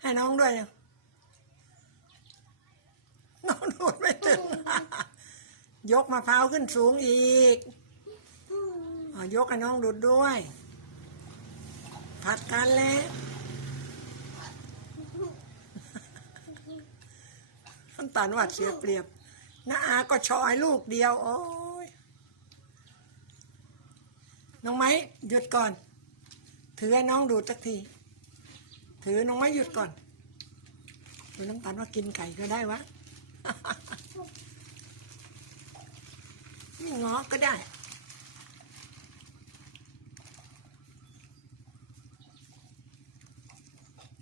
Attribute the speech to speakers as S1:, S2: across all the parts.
S1: ให้น้องด้วย น้องดูดไม่ถึง ยกมะพร้าวขึ้นสูงอีกอยกให้น้องดูดด้วย ผัดกันแล้วน้ำตาลวัดเสียเปรียบน้าอาก็ชอยลูกเดียว โอ้ย น้องไม้หยุดก่อน ถือให้น้องดูสักที ถือน้องไม้หยุดก่อนดูน้ำตาลว่ากินไก่ก็ได้วะนี่งอก็ได้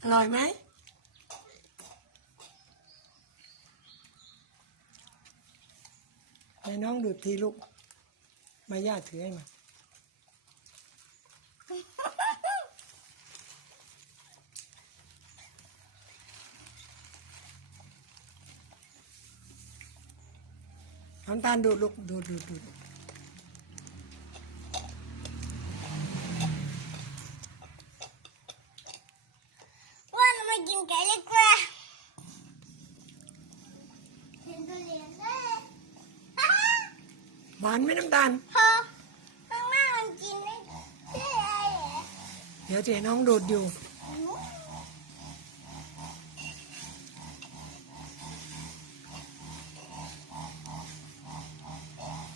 S1: อร่อยไหมให้น้องดูดทีลูก มาย่าถือให้มา น้ำตาลดูดลูกดูดดูดดูด
S2: ว่าเรามากินไก่เลยกว่าเห็นตัวเหรียญเลยฮ่า
S1: หวานไหมน้ำตาล
S2: พอข้างหน้ามันกินไม่ได้อะไรเหรอ
S1: เดี๋ยวเจ๊น้องดูดอยู่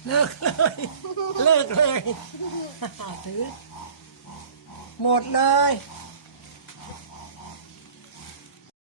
S1: เลิกเลย เลิกเลยถือหมดเลย